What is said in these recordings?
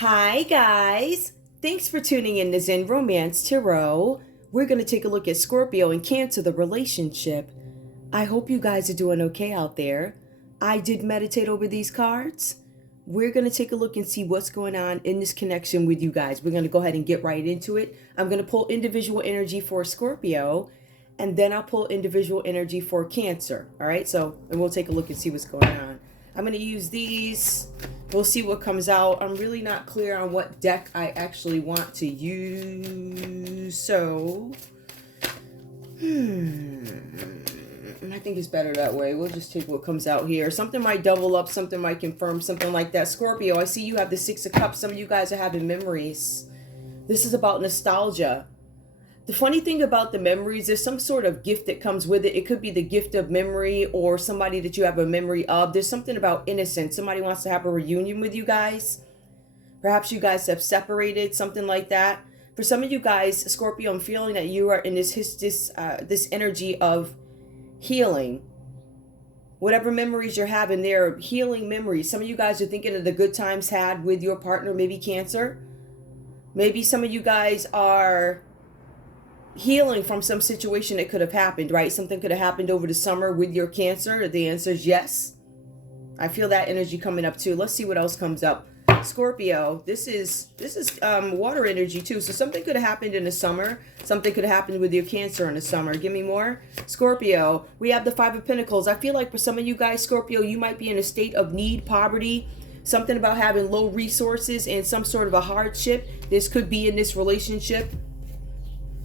Hi, guys. Thanks for tuning in to Zen Romance Tarot. We're going to take a look at Scorpio and Cancer, the relationship. I hope you guys are doing okay out there. I did meditate over these cards. We're going to take a look and see what's going on in this connection with you guys. We're going to go ahead and get right into it. I'm going to pull individual energy for Scorpio, and then I'll pull individual energy for Cancer. All right, and we'll take a look and see what's going on. I'm going to use these. We'll see what comes out. I'm really not clear on what deck I actually want to use. So, I think it's better that way. We'll just take what comes out here. Something might double up. Something might confirm. Something like that. Scorpio, I see you have the Six of Cups. Some of you guys are having memories. This is about nostalgia. The funny thing about the memories, there's some sort of gift that comes with it. It could be the gift of memory or somebody that you have a memory of. There's something about innocence. Somebody wants to have a reunion with you guys. Perhaps you guys have separated, something like that. For some of you guys, Scorpio, I'm feeling that you are in this energy of healing. Whatever memories you're having, they're healing memories. Some of you guys are thinking of the good times had with your partner, maybe Cancer. Maybe some of you guys are healing from some situation that could have happened, right? Something could have happened over the summer with your Cancer. The answer is yes. I feel that energy coming up too. Let's see what else comes up. Scorpio, this is water energy too. So something could have happened in the summer. Something could have happened with your Cancer in the summer. Give me more. Scorpio, we have the Five of Pentacles. I feel like for some of you guys, Scorpio, you might be in a state of need, poverty, something about having low resources and some sort of a hardship. This could be in this relationship.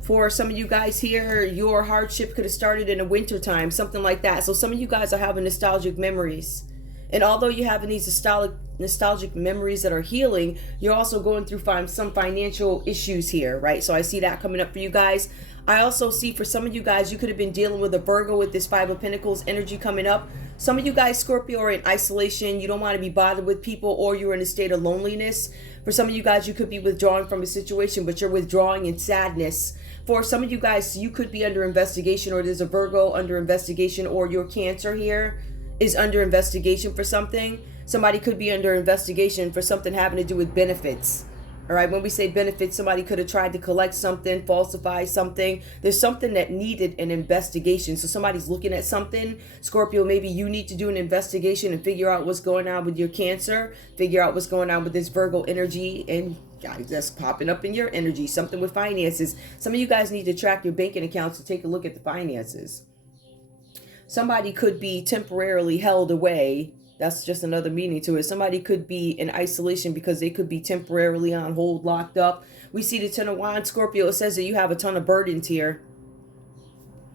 For some of you guys here, your hardship could have started in the winter time, something like that. So some of you guys are having nostalgic memories. And although you're having these nostalgic memories that are healing, you're also going through some financial issues here, right? So I see that coming up for you guys. I also see for some of you guys, you could have been dealing with a Virgo with this Five of Pentacles energy coming up. Some of you guys, Scorpio, are in isolation. You don't want to be bothered with people, or you're in a state of loneliness. For some of you guys, you could be withdrawing from a situation, but you're withdrawing in sadness. For some of you guys, you could be under investigation, or there's a Virgo under investigation, or your Cancer here is under investigation for something. Somebody could be under investigation for something having to do with benefits. All right, when we say benefits, somebody could have tried to collect something, falsify something. There's something that needed an investigation. So somebody's looking at something. Scorpio, maybe you need to do an investigation and figure out what's going on with your Cancer, figure out what's going on with this Virgo energy, and guys, that's popping up in your energy. Something with finances. Some of you guys need to track your banking accounts to take a look at the finances. Somebody could be temporarily held away. That's just another meaning to it. Somebody could be in isolation because they could be temporarily on hold, locked up. We see the Ten of Wands, Scorpio. It says that you have a ton of burdens here.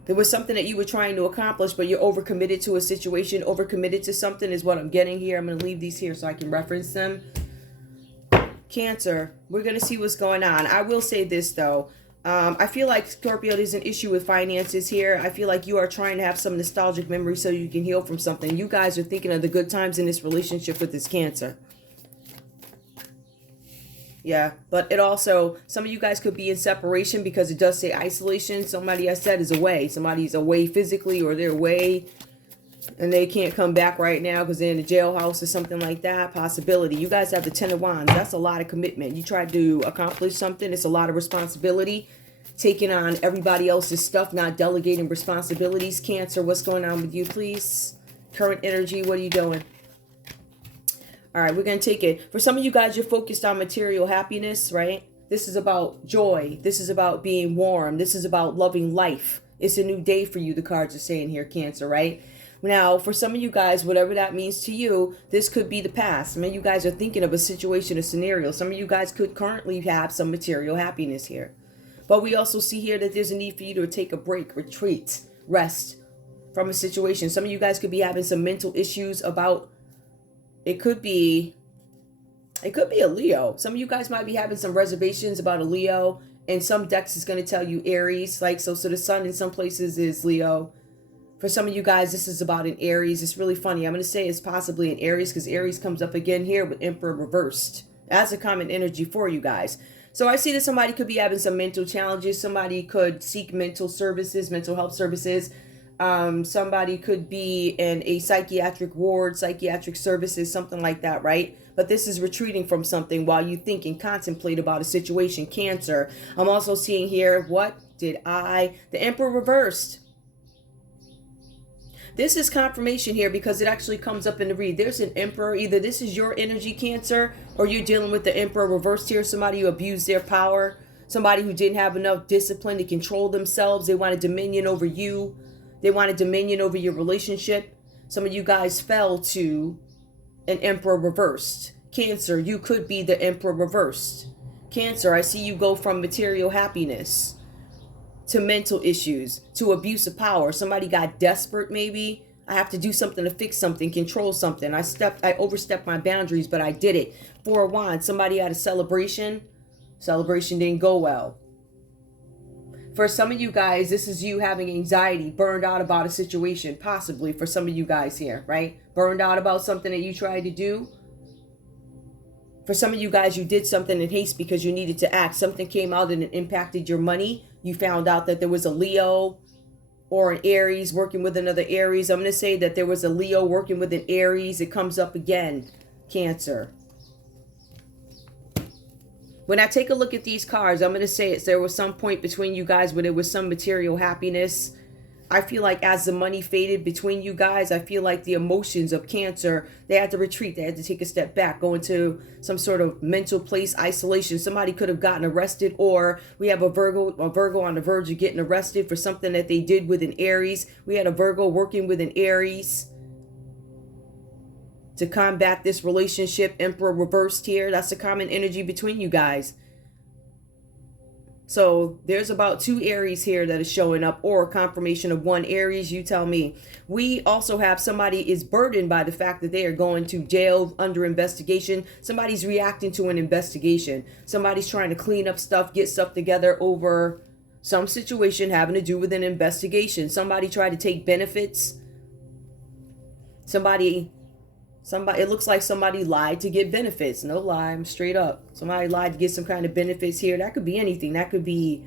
There was something that you were trying to accomplish, but you're overcommitted to a situation. Overcommitted to something is what I'm getting here. I'm going to leave these here so I can reference them. Cancer, we're going to see what's going on. I will say this, though. I feel like, Scorpio, there's an issue with finances here. I feel like you are trying to have some nostalgic memory so you can heal from something. You guys are thinking of the good times in this relationship with this Cancer. Yeah, but it also, some of you guys could be in separation because it does say isolation. Somebody I said is away. Somebody's away physically, or they're away and they can't come back right now because they're in a jailhouse or something like that. Possibility. You guys have the Ten of Wands. That's a lot of commitment. You try to accomplish something. It's a lot of responsibility. Taking on everybody else's stuff, not delegating responsibilities. Cancer, what's going on with you, please? Current energy, what are you doing? All right, we're going to take it. For some of you guys, you're focused on material happiness, right? This is about joy. This is about being warm. This is about loving life. It's a new day for you, the cards are saying here, Cancer, right? Now, for some of you guys, whatever that means to you, this could be the past. Some of you guys are thinking of a situation, a scenario. Some of you guys could currently have some material happiness here. But we also see here that there's a need for you to take a break, retreat, rest from a situation. Some of you guys could be having some mental issues about, it could be a Leo. Some of you guys might be having some reservations about a Leo. And some decks is going to tell you Aries. Like, so the sun in some places is Leo. For some of you guys, this is about an Aries. It's really funny. I'm going to say it's possibly an Aries because Aries comes up again here with Emperor reversed. That's a common energy for you guys. So I see that somebody could be having some mental challenges. Somebody could seek mental services, mental health services. Somebody could be in a psychiatric ward, psychiatric services, something like that, right? But this is retreating from something while you think and contemplate about a situation. Cancer. I'm also seeing here, the Emperor reversed. This is confirmation here because it actually comes up in the read. There's an Emperor. Either this is your energy, Cancer, or you're dealing with the Emperor reversed here. Somebody who abused their power. Somebody who didn't have enough discipline to control themselves. They wanted dominion over you. They wanted dominion over your relationship. Some of you guys fell to an Emperor reversed. Cancer, you could be the Emperor reversed. Cancer, I see you go from material happiness to mental issues, to abuse of power. Somebody got desperate maybe. I have to do something to fix something, control something. I overstepped my boundaries, but I did it. Four of Wands, somebody had a celebration. Celebration didn't go well. For some of you guys, this is you having anxiety, burned out about a situation, possibly for some of you guys here, right? Burned out about something that you tried to do. For some of you guys, you did something in haste because you needed to act. Something came out and it impacted your money. You found out that there was a Leo or an Aries working with another Aries. I'm going to say that there was a Leo working with an Aries. It comes up again, Cancer. When I take a look at these cards, I'm going to say there was some point between you guys where there was some material happiness. I feel like as the money faded between you guys, I feel like the emotions of Cancer, they had to retreat. They had to take a step back, go into some sort of mental place, isolation. Somebody could have gotten arrested, or we have a Virgo on the verge of getting arrested for something that they did with an Aries. We had a Virgo working with an Aries to combat this relationship. Emperor reversed here. That's the common energy between you guys. So there's about 2 Aries here that is showing up, or a confirmation of 1 Aries. You tell me. We also have somebody is burdened by the fact that they are going to jail under investigation. Somebody's reacting to an investigation. Somebody's trying to clean up stuff, get stuff together over some situation having to do with an investigation. Somebody tried to take benefits. Somebody, it looks like somebody lied to get benefits. No lie, I'm straight up. Somebody lied to get some kind of benefits here. That could be anything. That could be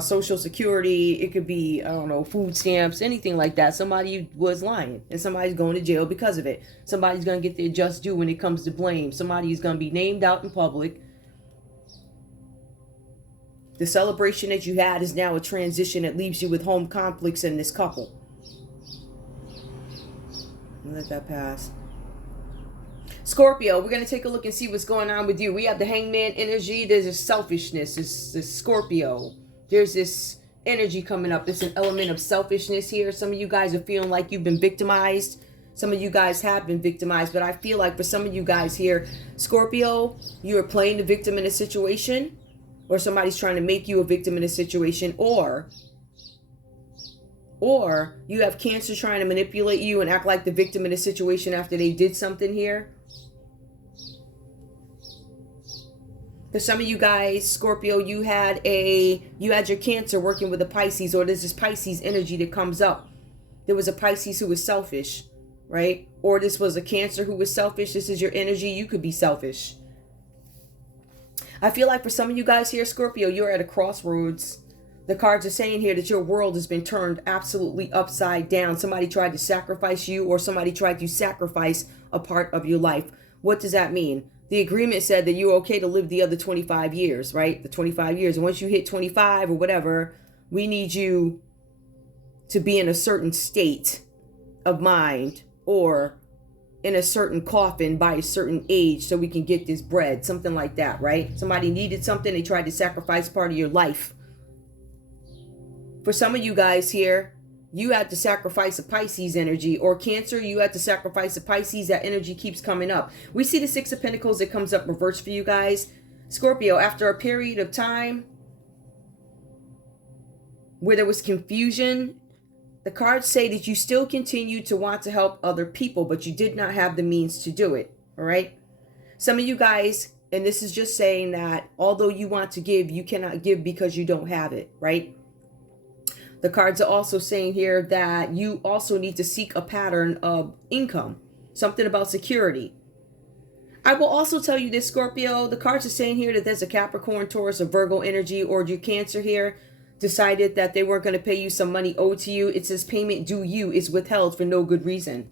Social Security. It could be, I don't know, food stamps, anything like that. Somebody was lying and somebody's going to jail because of it. Somebody's going to get their just due when it comes to blame. Somebody is going to be named out in public. The celebration that you had is now a transition that leaves you with home conflicts in this couple. Let that pass. Scorpio, we're going to take a look and see what's going on with you. We have the Hangman energy. There's a selfishness. This Scorpio. There's this energy coming up. There's an element of selfishness here. Some of you guys are feeling like you've been victimized. Some of you guys have been victimized. But I feel like for some of you guys here, Scorpio, you are playing the victim in a situation. Or somebody's trying to make you a victim in a situation. Or you have Cancer trying to manipulate you and act like the victim in a situation after they did something here. For some of you guys, Scorpio, you had your Cancer working with a Pisces, or there's this Pisces energy that comes up. There was a Pisces who was selfish, right? Or this was a Cancer who was selfish. This is your energy. You could be selfish. I feel like for some of you guys here, Scorpio, you're at a crossroads. The cards are saying here that your world has been turned absolutely upside down. Somebody tried to sacrifice you, or somebody tried to sacrifice a part of your life. What does that mean? The agreement said that you're okay to live the other 25 years, right? The 25 years. And once you hit 25 or whatever, we need you to be in a certain state of mind, or in a certain coffin by a certain age so we can get this bread. Something like that, right? Somebody needed something. They tried to sacrifice part of your life. For some of you guys here, you had to sacrifice a Pisces energy, or Cancer, you had to sacrifice a Pisces. That energy keeps coming up. We see the 6 of Pentacles that comes up reversed for you guys. Scorpio, after a period of time where there was confusion, the cards say that you still continue to want to help other people, but you did not have the means to do it. All right. Some of you guys, and this is just saying that although you want to give, you cannot give because you don't have it, right? The cards are also saying here that you also need to seek a pattern of income, something about security. I will also tell you this, Scorpio, the cards are saying here that there's a Capricorn, Taurus, or Virgo energy, or your Cancer here. decided that they weren't going to pay you some money owed to you. It says payment due you is withheld for no good reason.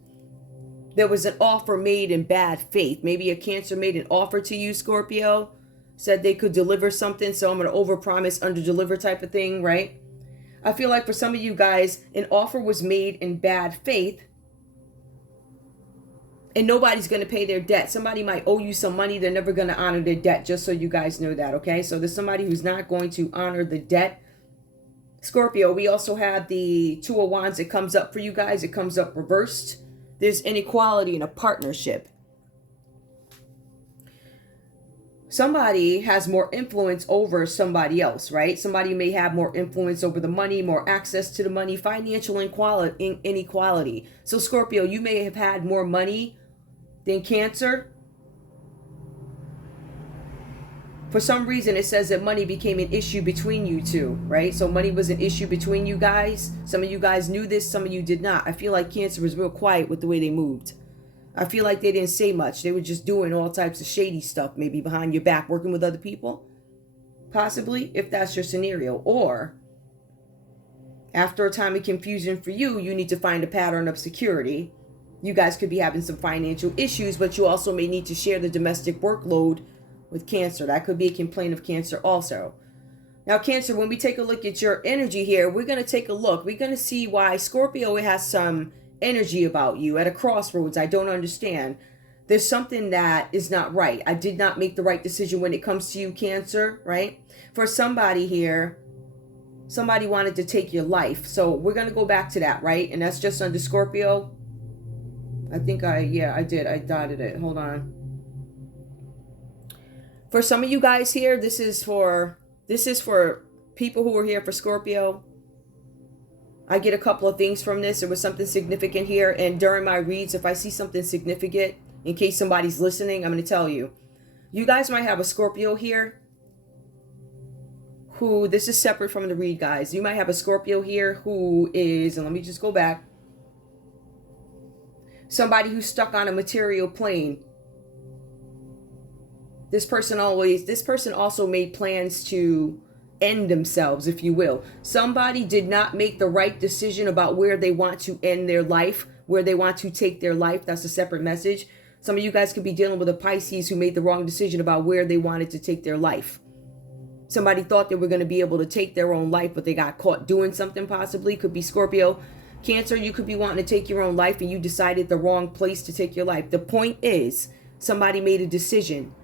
There was an offer made in bad faith. Maybe a Cancer made an offer to you, Scorpio, said they could deliver something, so I'm going to overpromise, underdeliver type of thing, right? I feel like for some of you guys, an offer was made in bad faith, and nobody's going to pay their debt. Somebody might owe you some money. They're never going to honor their debt, just so you guys know that, okay? So there's somebody who's not going to honor the debt. Scorpio, we also have the Two of Wands. It comes up for you guys. It comes up reversed. There's inequality in a partnership. Somebody has more influence over somebody else, right? Somebody may have more influence over the money, more access to the money, financial inequality. So Scorpio, you may have had more money than Cancer. For some reason, it says that money became an issue between you two, right? So money was an issue between you guys. Some of you guys knew this, some of you did not. I feel like Cancer was real quiet with the way they moved. I feel like they didn't say much. They were just doing all types of shady stuff, maybe behind your back, working with other people. Possibly, if that's your scenario. Or, after a time of confusion for you, you need to find a pattern of security. You guys could be having some financial issues, but you also may need to share the domestic workload with Cancer. That could be a complaint of Cancer also. Now, Cancer, when we take a look at your energy here, we're going to take a look. We're going to see why Scorpio has some energy about you at a crossroads. I don't understand. There's something that is not right. I did not make the right decision when it comes to you, Cancer, right? For somebody here, somebody wanted to take your life. So we're going to go back to that, right? And that's just under Scorpio. I think I did. I dotted it. Hold on. For some of you guys here, this is for people who are here for Scorpio. I get a couple of things from this. There was something significant here. And during my reads, if I see something significant, in case somebody's listening, I'm going to tell you. You guys might have a Scorpio here who, this is separate from the read, guys. You might have a Scorpio here who is, and let me just go back, somebody who's stuck on a material plane. This person also made plans to end themselves, if you will. Somebody did not make the right decision about where they want to end their life, where they want to take their life. That's a separate message. Some of you guys could be dealing with a Pisces who made the wrong decision about where they wanted to take their life. Somebody thought they were going to be able to take their own life, but they got caught doing something possibly. Could be Scorpio. Cancer, you could be wanting to take your own life and you decided the wrong place to take your life. The point is, somebody made a decision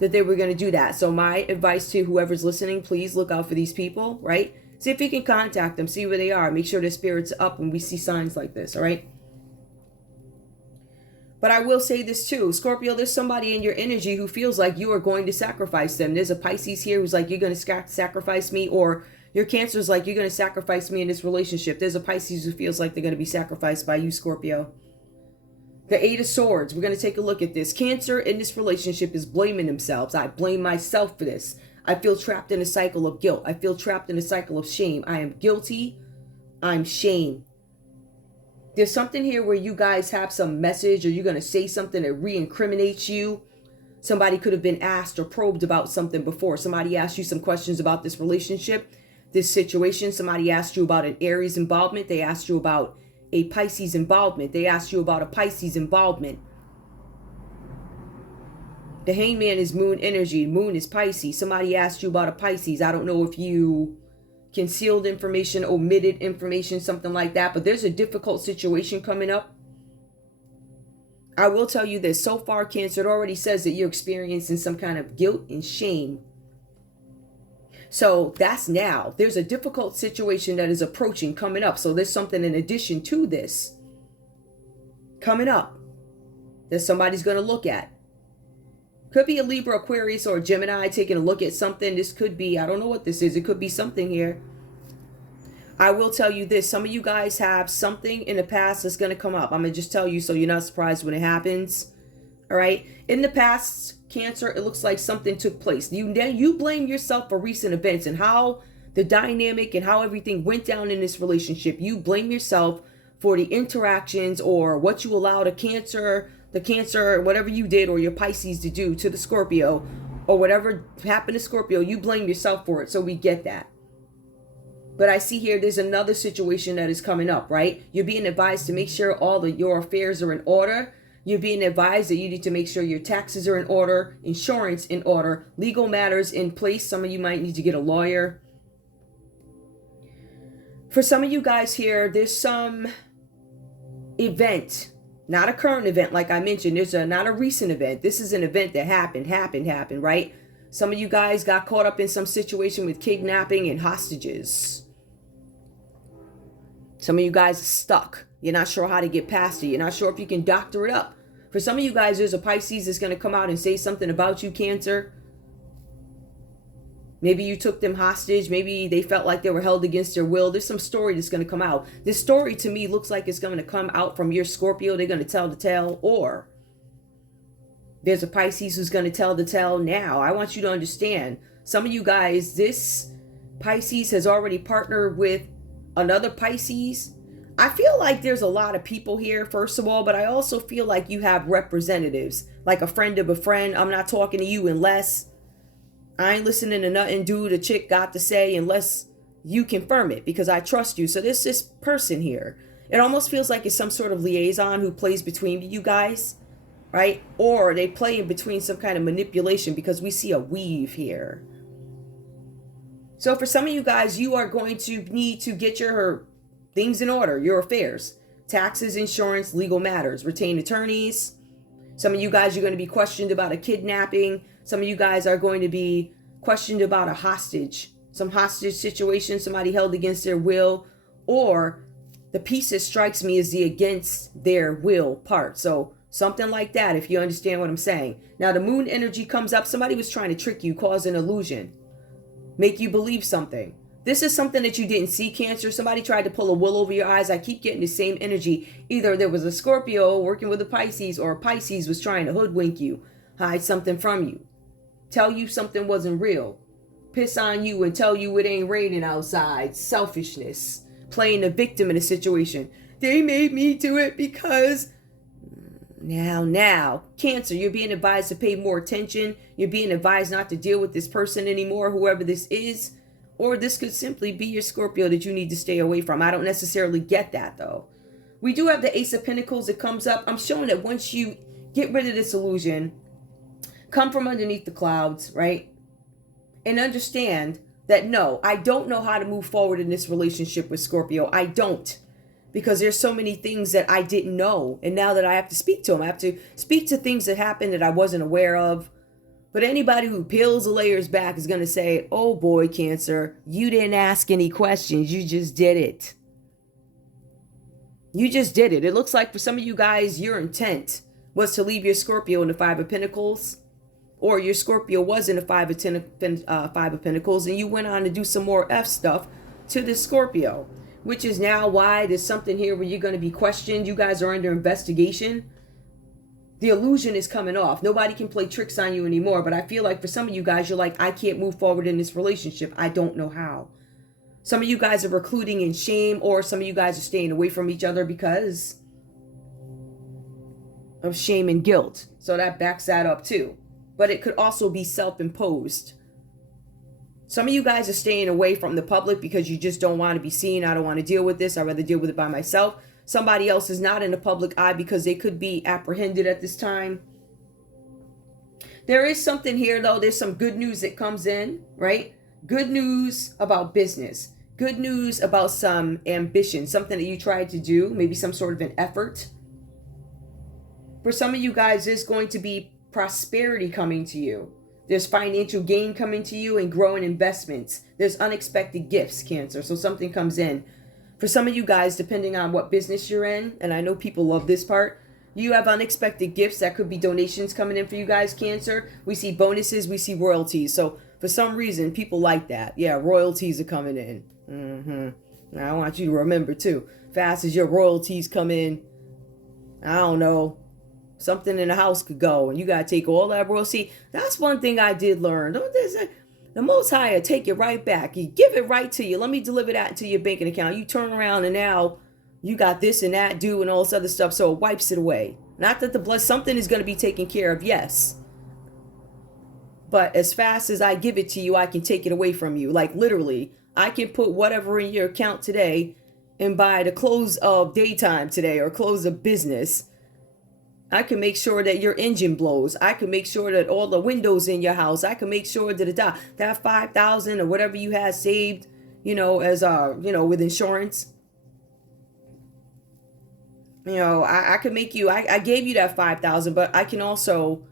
that they were going to do that. So my advice to whoever's listening, please look out for these people, right? See if you can contact them, see where they are. Make sure their spirit's up when we see signs like this, all right? But I will say this too, Scorpio, there's somebody in your energy who feels like you are going to sacrifice them. There's a Pisces here who's like, you're going to sacrifice me, or your Cancer's like, you're going to sacrifice me in this relationship. There's a Pisces who feels like they're going to be sacrificed by you, Scorpio. The Eight of Swords, we're going to take a look at this. Cancer in this relationship is blaming themselves. I blame myself for this. I feel trapped in a cycle of guilt. I feel trapped in a cycle of shame. I am guilty. I'm shame. There's something here where you guys have some message or you're going to say something that re-incriminates you. Somebody could have been asked or probed about something before. Somebody asked you some questions about this relationship, this situation. Somebody asked you about an Aries involvement. They asked you about a Pisces involvement. They asked you about a Pisces involvement. The Hangman is moon energy. Moon is Pisces. Somebody asked you about a Pisces. I don't know if you concealed information, omitted information, something like that. But there's a difficult situation coming up. I will tell you this. So far, Cancer, it already says that you're experiencing some kind of guilt and shame. So that's now. There's a difficult situation that is approaching, coming up. So there's something in addition to this coming up that somebody's going to look at. Could be a Libra, Aquarius, or a Gemini taking a look at something. This could be, I don't know what this is. It could be something here. I will tell you this. Some of you guys have something in the past that's going to come up. I'm going to just tell you so you're not surprised when it happens. All right. In the past, Cancer, it looks like something took place. You blame yourself for recent events and how the dynamic and how everything went down in this relationship. You blame yourself for the interactions or what you allowed the Cancer, whatever you did, or your Pisces to do to the Scorpio, or whatever happened to Scorpio. You blame yourself for it. So we get that. But I see here there's another situation that is coming up, right? You're being advised to make sure all of your affairs are in order. You're being advised that you need to make sure your taxes are in order, insurance in order, legal matters in place. Some of you might need to get a lawyer. For some of you guys here, there's some event, not a current event like I mentioned. There's not a recent event. This is an event that happened, right? Some of you guys got caught up in some situation with kidnapping and hostages. Some of you guys are stuck. You're not sure how to get past it. You're not sure if you can doctor it up. For some of you guys, there's a Pisces that's going to come out and say something about you, Cancer. Maybe you took them hostage. Maybe they felt like they were held against their will. There's some story that's going to come out. This story to me looks like it's going to come out from your Scorpio. They're going to tell the tale. Or there's a Pisces who's going to tell the tale now. I want you to understand. Some of you guys, this Pisces has already partnered with another Pisces. I feel like there's a lot of people here, first of all, but I also feel like you have representatives, like a friend of a friend. I'm not talking to you unless I ain't listening to nothing dude a chick got to say unless you confirm it, because I trust you. So there's this person here. It almost feels like it's some sort of liaison who plays between you guys, right? Or they play in between some kind of manipulation, because we see a weave here. So for some of you guys, you are going to need to get your things in order, your affairs, taxes, insurance, legal matters, retain attorneys. Some of you guys are going to be questioned about a kidnapping. Some of you guys are going to be questioned about a hostage, some hostage situation, somebody held against their will, or the piece that strikes me is the against their will part. So something like that, if you understand what I'm saying. Now the moon energy comes up. Somebody was trying to trick you, cause an illusion, make you believe something. This is something that you didn't see, Cancer. Somebody tried to pull a wool over your eyes. I keep getting the same energy. Either there was a Scorpio working with a Pisces, or a Pisces was trying to hoodwink you, hide something from you, tell you something wasn't real, piss on you and tell you it ain't raining outside. Selfishness, playing the victim in a situation. They made me do it because... Now, Cancer, you're being advised to pay more attention. You're being advised not to deal with this person anymore, whoever this is. Or this could simply be your Scorpio that you need to stay away from. I don't necessarily get that, though. We do have the Ace of Pentacles that comes up. I'm showing that once you get rid of this illusion, come from underneath the clouds, right? And understand that, no, I don't know how to move forward in this relationship with Scorpio. I don't. Because there's so many things that I didn't know. And now that I have to speak to them, I have to speak to things that happened that I wasn't aware of. But anybody who peels the layers back is going to say, oh boy, Cancer, you didn't ask any questions. You just did it. You just did it. It looks like for some of you guys, your intent was to leave your Scorpio in the Five of Pentacles. Or your Scorpio was in the Five of Pentacles. And you went on to do some more F stuff to the Scorpio. Which is now why there's something here where you're going to be questioned. You guys are under investigation. The illusion is coming off. Nobody can play tricks on you anymore. But I feel like for some of you guys, you're like, I can't move forward in this relationship. I don't know how. Some of you guys are recluding in shame, or some of you guys are staying away from each other because of shame and guilt. So that backs that up too. But it could also be self-imposed. Some of you guys are staying away from the public because you just don't want to be seen. I don't want to deal with this. I'd rather deal with it by myself. Somebody else is not in the public eye because they could be apprehended at this time. There is something here, though. There's some good news that comes in, right? Good news about business. Good news about some ambition, something that you tried to do, maybe some sort of an effort. For some of you guys, there's going to be prosperity coming to you. There's financial gain coming to you and growing investments. There's unexpected gifts, Cancer. So something comes in. For some of you guys, depending on what business you're in, and I know people love this part, you have unexpected gifts. That could be donations coming in for you guys, Cancer. We see bonuses, we see royalties. So for some reason, people like that. Yeah, royalties are coming in. Now, I want you to remember too, fast as your royalties come in, I don't know, something in the house could go, and you got to take all that royalty. That's one thing I did learn. The Most High will take it right back. He give it right to you. Let me deliver that into your banking account. You turn around and now you got this and that due and all this other stuff, so it wipes it away. Not that the blood, something is going to be taken care of, yes. But as fast as I give it to you, I can take it away from you. Like literally, I can put whatever in your account today, and by the close of daytime today or close of business, I can make sure that your engine blows. I can make sure that all the windows in your house. I can make sure that 5,000 or whatever you had saved, as with insurance. I can make you. I gave you that 5,000, but I can also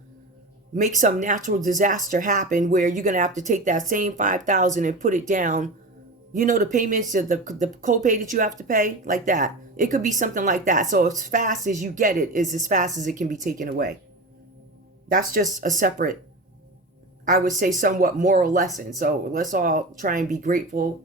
make some natural disaster happen where you're gonna have to take that same 5,000 and put it down. The payments, the copay that you have to pay, like that. It could be something like that. So as fast as you get it is as fast as it can be taken away. That's just a separate, I would say, somewhat moral lesson. So let's all try and be grateful.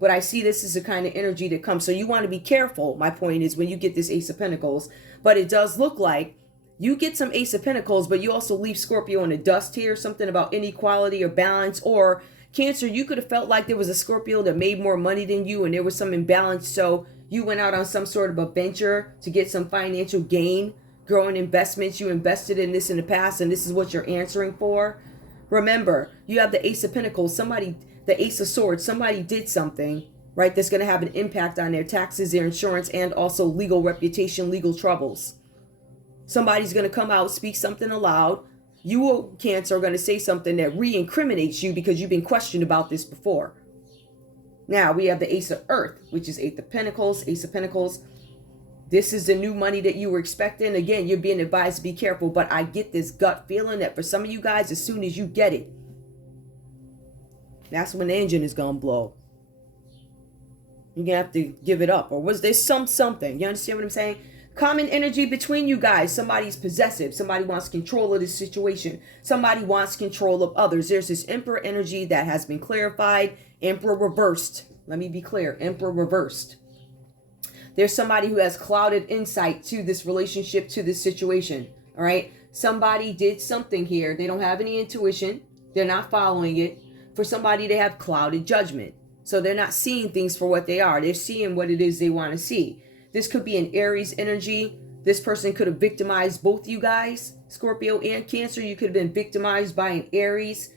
But I see this is the kind of energy that comes. So you want to be careful, my point is, when you get this Ace of Pentacles. But it does look like you get some Ace of Pentacles, but you also leave Scorpio in the dust here. Something about inequality or balance, or Cancer, you could have felt like there was a Scorpio that made more money than you and there was some imbalance. So you went out on some sort of a venture to get some financial gain, growing investments. You invested in this in the past and this is what you're answering for. Remember, you have the Ace of Pentacles, the Ace of Swords, somebody did something, right, that's going to have an impact on their taxes, their insurance, and also legal reputation, legal troubles. Somebody's going to come out, speak something aloud. You, Cancer, are going to say something that re-incriminates you because you've been questioned about this before. Now, we have the Ace of Earth, which is Ace of Pentacles. This is the new money that you were expecting. Again, you're being advised to be careful, but I get this gut feeling that for some of you guys, as soon as you get it, that's when the engine is going to blow. You're going to have to give it up. Or was there something? You understand what I'm saying? Common energy between you guys. Somebody's possessive. Somebody wants control of this situation. Somebody wants control of others. There's this Emperor energy that has been clarified. Emperor reversed. Let me be clear. Emperor reversed. There's somebody who has clouded insight to this relationship, to this situation. All right. Somebody did something here. They don't have any intuition. They're not following it. For somebody, they have clouded judgment. So they're not seeing things for what they are. They're seeing what it is they want to see. This could be an Aries energy. This person could have victimized both you guys, Scorpio and Cancer. You could have been victimized by an Aries.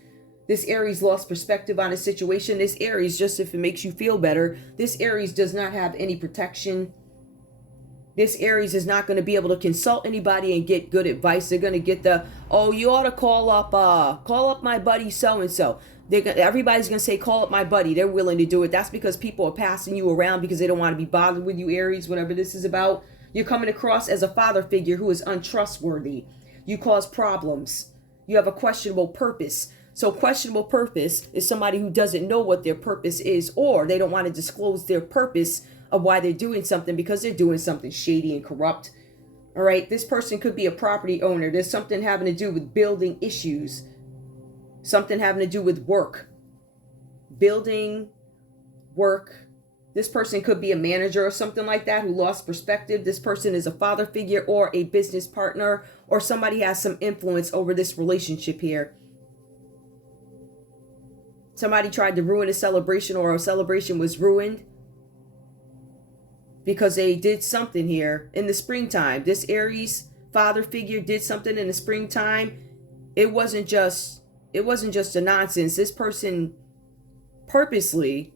This Aries lost perspective on a situation. This Aries, just if it makes you feel better, this Aries does not have any protection. This Aries is not going to be able to consult anybody and get good advice. They're going to get you ought to call up my buddy so-and-so. Everybody's going to say, call up my buddy. They're willing to do it. That's because people are passing you around because they don't want to be bothered with you, Aries, whatever this is about. You're coming across as a father figure who is untrustworthy. You cause problems. You have a questionable purpose. So questionable purpose is somebody who doesn't know what their purpose is, or they don't want to disclose their purpose of why they're doing something because they're doing something shady and corrupt. All right. This person could be a property owner. There's something having to do with building issues. Something having to do with work, building, work. This person could be a manager or something like that who lost perspective. This person is a father figure or a business partner, or somebody has some influence over this relationship here. Somebody tried to ruin a celebration, or a celebration was ruined because they did something here in the springtime. This Aries father figure did something in the springtime. It wasn't just a nonsense. This person purposely,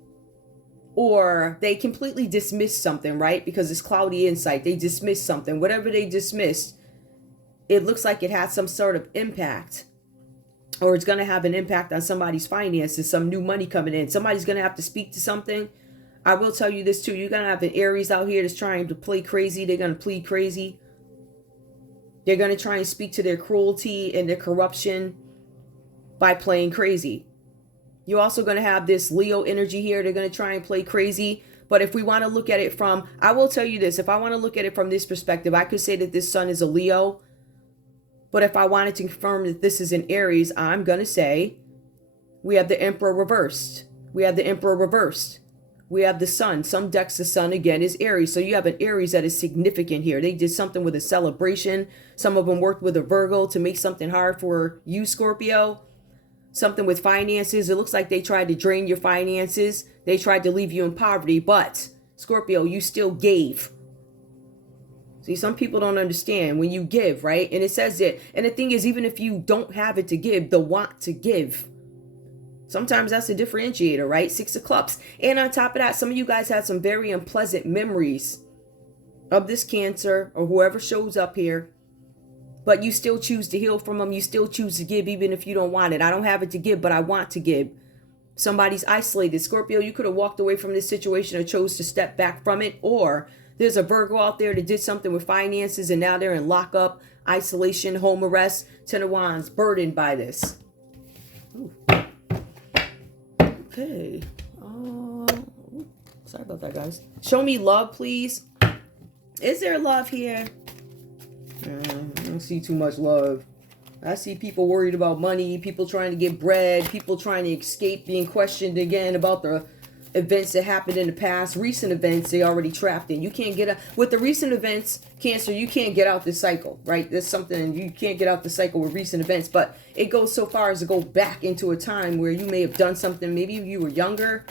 or they completely dismissed something, right? Because it's cloudy insight. They dismissed something. Whatever they dismissed, it looks like it had some sort of impact, or it's going to have an impact on somebody's finances, some new money coming in. Somebody's going to have to speak to something. I will tell you this too. You're going to have an Aries out here that's trying to play crazy. They're going to plead crazy. They're going to try and speak to their cruelty and their corruption by playing crazy. You're also going to have this Leo energy here. They're going to try and play crazy. But if we want to look at it from, I will tell you this, if I want to look at it from this perspective, I could say that this sun is a Leo. But if I wanted to confirm that this is an Aries, I'm going to say we have the Emperor reversed. We have the Emperor reversed. We have the sun. Some decks, the sun again is Aries. So you have an Aries that is significant here. They did something with a celebration. Some of them worked with a Virgo to make something hard for you, Scorpio. Something with finances. It looks like they tried to drain your finances. They tried to leave you in poverty. But Scorpio, you still gave. See, some people don't understand when you give, right? And it says it. And the thing is, even if you don't have it to give, the want to give, sometimes that's a differentiator, right? 6 of Cups. And on top of that, some of you guys had some very unpleasant memories of this Cancer or whoever shows up here. But you still choose to heal from them. You still choose to give even if you don't want it. I don't have it to give, but I want to give. Somebody's isolated. Scorpio, you could have walked away from this situation or chose to step back from it. Or there's a Virgo out there that did something with finances and now they're in lockup, isolation, home arrest. 10 of Wands, burdened by this. Ooh. Okay. Sorry about that, guys. Show me love, please. Is there love here? I don't see too much love. I see people worried about money, people trying to get bread, people trying to escape being questioned again about the events that happened in the past, recent events they already trapped in. You can't get out with the recent events, Cancer, you can't get out this cycle, right? There's something, you can't get out the cycle with recent events, but it goes so far as to go back into a time where you may have done something, maybe you were younger.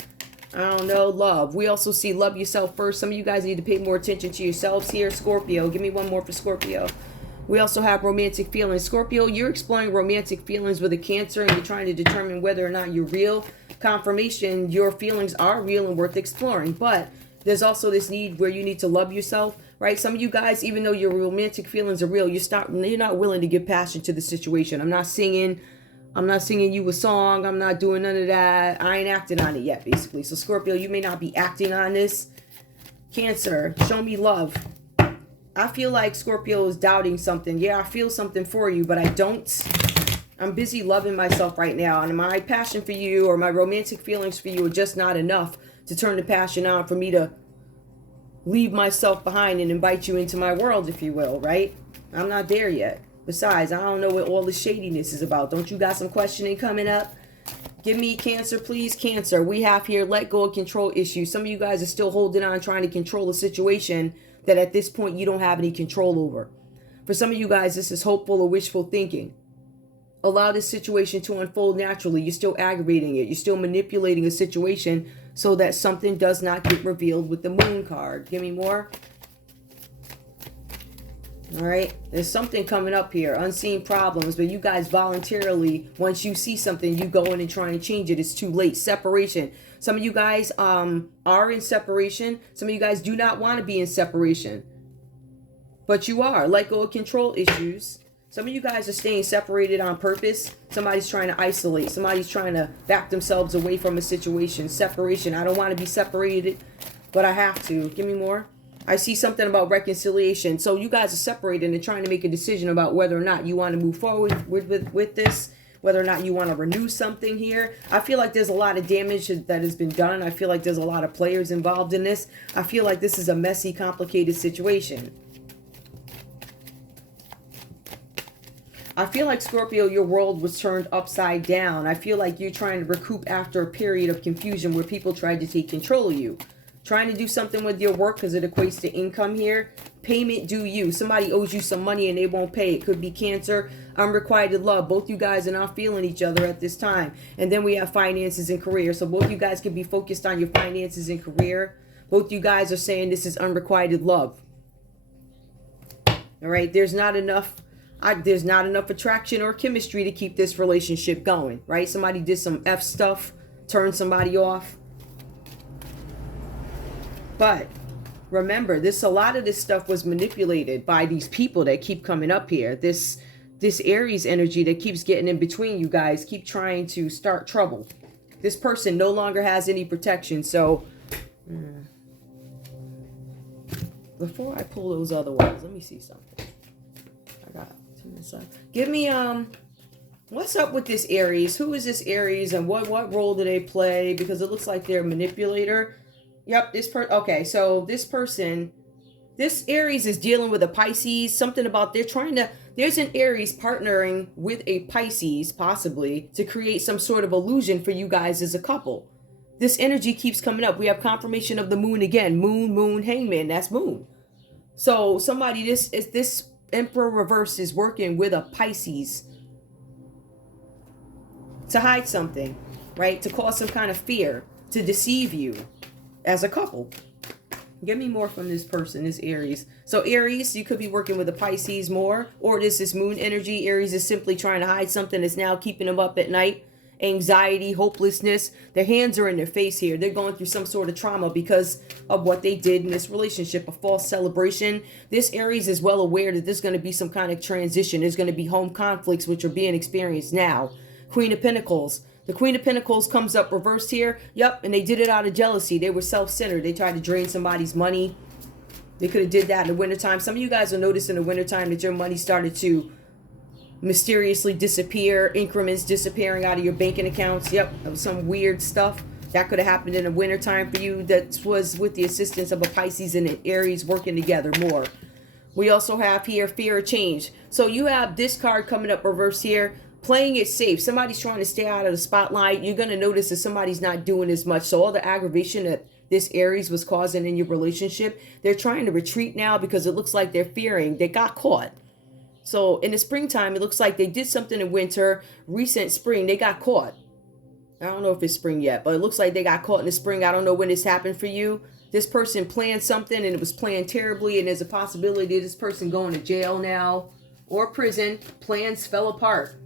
I don't know, love. We also see love yourself first. Some of you guys need to pay more attention to yourselves here. Scorpio, give me one more for Scorpio. We also have romantic feelings. Scorpio, you're exploring romantic feelings with a Cancer and you're trying to determine whether or not you're real. Confirmation, your feelings are real and worth exploring. But there's also this need where you need to love yourself, right? Some of you guys, even though your romantic feelings are real, you're not willing to give passion to the situation. I'm not singing you a song. I'm not doing none of that. I ain't acting on it yet, basically. So Scorpio, you may not be acting on this. Cancer, show me love. I feel like Scorpio is doubting something. Yeah, I feel something for you, but I don't. I'm busy loving myself right now. And my passion for you or my romantic feelings for you are just not enough to turn the passion on for me to leave myself behind and invite you into my world, if you will, right? I'm not there yet. Besides, I don't know what all this shadiness is about. Don't you got some questioning coming up? Give me Cancer, please. Cancer, we have here let go of control issues. Some of you guys are still holding on, trying to control a situation that at this point you don't have any control over. For some of you guys, this is hopeful or wishful thinking. Allow this situation to unfold naturally. You're still aggravating it. You're still manipulating a situation so that something does not get revealed with the Moon card. Give me more. All right, there's something coming up here, unseen problems, but you guys voluntarily, once you see something, you go in and try and change it. It's too late. Separation. Some of you guys are in separation. Some of you guys do not want to be in separation, but you are. Let go of control issues. Some of you guys are staying separated on purpose. Somebody's trying to isolate. Somebody's trying to back themselves away from a situation. Separation. I don't want to be separated, but I have to. Give me more. I see something about reconciliation. So you guys are separated and trying to make a decision about whether or not you want to move forward with this, whether or not you want to renew something here. I feel like there's a lot of damage that has been done. I feel like there's a lot of players involved in this. I feel like this is a messy, complicated situation. I feel like, Scorpio, your world was turned upside down. I feel like you're trying to recoup after a period of confusion where people tried to take control of you. Trying to do something with your work because it equates to income here. Payment due you. Somebody owes you some money and they won't pay. It could be Cancer, unrequited love. Both you guys are not feeling each other at this time. And then we have finances and career. So both you guys could be focused on your finances and career. Both you guys are saying this is unrequited love. All right, there's not enough attraction or chemistry to keep this relationship going, right? Somebody did some F stuff, turned somebody off. But remember, a lot of this stuff was manipulated by these people that keep coming up here. This Aries energy that keeps getting in between you guys, keep trying to start trouble. This person no longer has any protection. So before I pull those other ones, let me see something. I got give me what's up with this Aries? Who is this Aries and what role do they play? Because it looks like they're a manipulator. Yep, okay, so this Aries is dealing with a Pisces. Something about there's an Aries partnering with a Pisces, possibly, to create some sort of illusion for you guys as a couple. This energy keeps coming up. We have confirmation of the Moon again. Moon, Hangman, that's Moon. So this Emperor reverse is working with a Pisces to hide something, right? To cause some kind of fear, to deceive you as a couple. Give me more from this person, this Aries. So Aries, you could be working with a Pisces more, or this is moon energy. Aries is simply trying to hide something that's now keeping them up at night. Anxiety, hopelessness. Their hands are in their face here. They're going through some sort of trauma because of what they did in this relationship, a false celebration. This Aries is well aware that there's going to be some kind of transition. There's going to be home conflicts, which are being experienced now. Queen of Pentacles. The Queen of Pentacles comes up reversed here. Yep, and they did it out of jealousy. They were self-centered. They tried to drain somebody's money. They could have did that in the wintertime. Some of you guys will notice in the wintertime that your money started to mysteriously disappear. Increments disappearing out of your banking accounts. Yep, that was some weird stuff. That could have happened in the wintertime for you. That was with the assistance of a Pisces and an Aries working together more. We also have here fear of change. So you have this card coming up reverse here. Playing it safe. Somebody's trying to stay out of the spotlight. You're going to notice that somebody's not doing as much. So all the aggravation that this Aries was causing in your relationship, they're trying to retreat now because it looks like they're fearing they got caught. So in the springtime, it looks like they did something in winter. Recent spring, they got caught. I don't know if it's spring yet, but it looks like they got caught in the spring. I don't know when this happened for you. This person planned something and it was planned terribly, and there's a possibility of this person going to jail now or prison. Plans fell apart.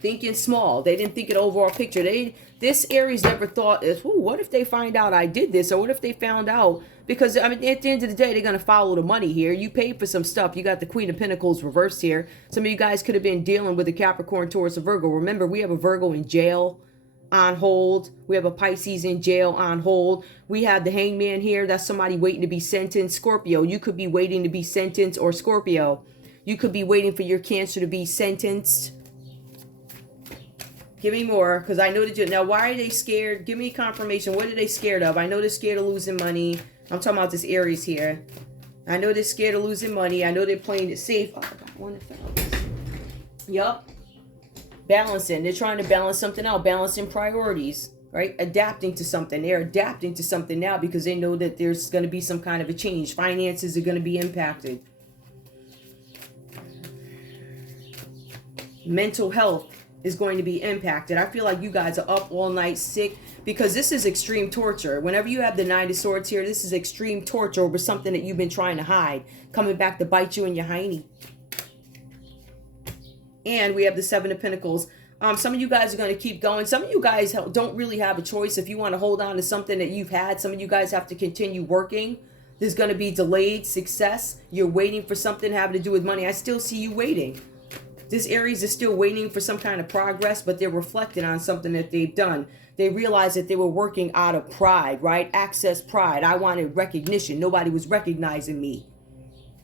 Thinking small. They didn't think an overall picture. This Aries never thought, what if they find out I did this? Or what if they found out? Because, I mean, at the end of the day, they're going to follow the money here. You paid for some stuff. You got the Queen of Pentacles reversed here. Some of you guys could have been dealing with a Capricorn, Taurus, or Virgo. Remember, we have a Virgo in jail on hold. We have a Pisces in jail on hold. We have the Hangman here. That's somebody waiting to be sentenced. Scorpio, you could be waiting to be sentenced. Or Scorpio, you could be waiting for your Cancer to be sentenced. Give me more, because I know that you... Now, why are they scared? Give me confirmation. What are they scared of? I know they're scared of losing money. I'm talking about this Aries here. I know they're scared of losing money. I know they're playing it safe. Oh, I got one that fell. Yup. Balancing. They're trying to balance something out. Balancing priorities, right? Adapting to something. They're adapting to something now because they know that there's going to be some kind of a change. Finances are going to be impacted. Mental health is going to be impacted. I feel like you guys are up all night sick because this is extreme torture. Whenever you have the Nine of Swords here, this is extreme torture over something that you've been trying to hide, coming back to bite you in your hiney. And we have the Seven of Pentacles. Some of you guys are going to keep going. Some of you guys don't really have a choice. If you want to hold on to something that you've had, some of you guys have to continue working. There's going to be delayed success. You're waiting for something having to do with money. I still see you waiting. This Aries is still waiting for some kind of progress, but they're reflecting on something that they've done. They realized that they were working out of pride, right? Access pride. I wanted recognition. Nobody was recognizing me.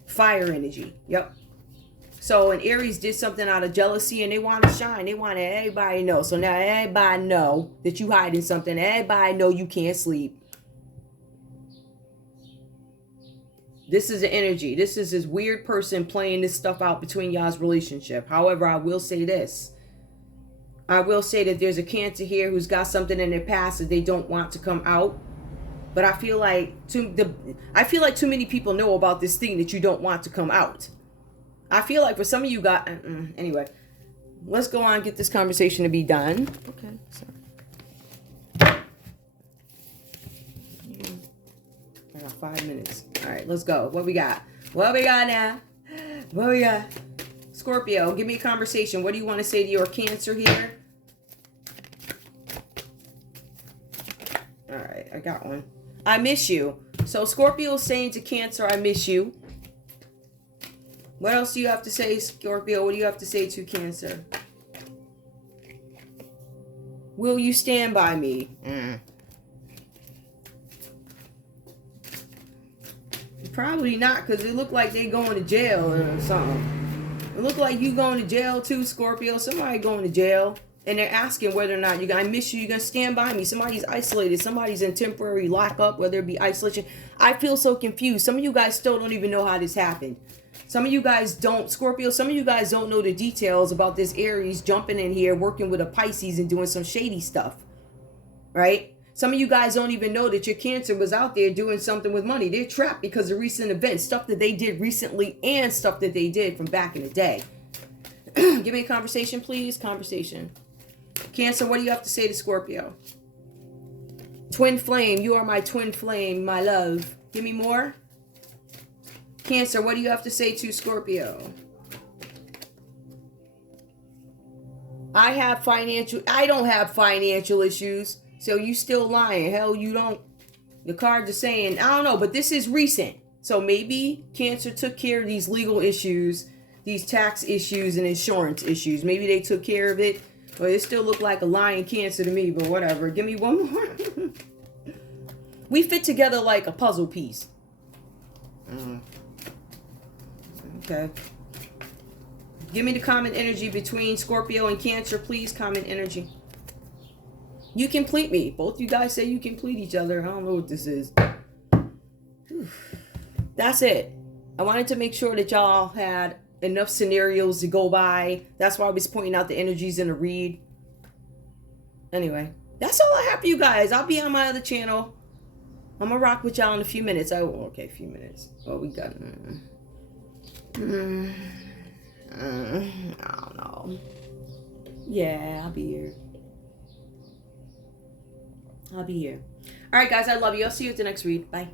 Fire energy. Yep. So an Aries did something out of jealousy and they want to shine. They wanted everybody to know. So now everybody know that you hiding something. Everybody know you can't sleep. This is the energy. This is this weird person playing this stuff out between y'all's relationship. However, I will say this. I will say that there's a Cancer here who's got something in their past that they don't want to come out. But I feel like too many people know about this thing that you don't want to come out. I feel like for some of you got anyway. Let's go on and get this conversation to be done. Okay, sorry. I got 5 minutes. All right, let's go. What we got? What we got now? What we got? Scorpio, give me a conversation. What do you want to say to your Cancer here? All right, I got one. I miss you. So Scorpio is saying to Cancer, I miss you. What else do you have to say, Scorpio? What do you have to say to Cancer? Will you stand by me? Probably not, because it looked like they going to jail or something. It looked like you going to jail too, Scorpio. Somebody going to jail. And they're asking whether or not I miss you. You're going to stand by me. Somebody's isolated. Somebody's in temporary lockup, whether it be isolation. I feel so confused. Some of you guys still don't even know how this happened. Some of you guys don't, Scorpio, some of you guys don't know the details about this Aries jumping in here, working with a Pisces and doing some shady stuff. Right? Some of you guys don't even know that your Cancer was out there doing something with money. They're trapped because of recent events, stuff that they did recently and stuff that they did from back in the day. Give me a conversation, please. Conversation. Cancer, what do you have to say to Scorpio? Twin flame. You are my twin flame, my love. Give me more. Cancer, what do you have to say to Scorpio? I don't have financial issues. So you still lying. Hell, you don't. The cards are saying, I don't know, but this is recent. So maybe Cancer took care of these legal issues, these tax issues and insurance issues. Maybe they took care of it. But it still looked like a lying Cancer to me, but whatever. Give me one more. We fit together like a puzzle piece. Okay. Give me the common energy between Scorpio and Cancer, please. Common energy. You complete me. Both you guys say you complete each other. I don't know what this is. Whew. That's it. I wanted to make sure that y'all had enough scenarios to go by. That's why I was pointing out the energies in the read. Anyway, that's all I have for you guys. I'll be on my other channel. I'm gonna rock with y'all in a few minutes. Okay, a few minutes. Oh, we got. I don't know. Yeah, I'll be here. All right, guys. I love you. I'll see you at the next read. Bye.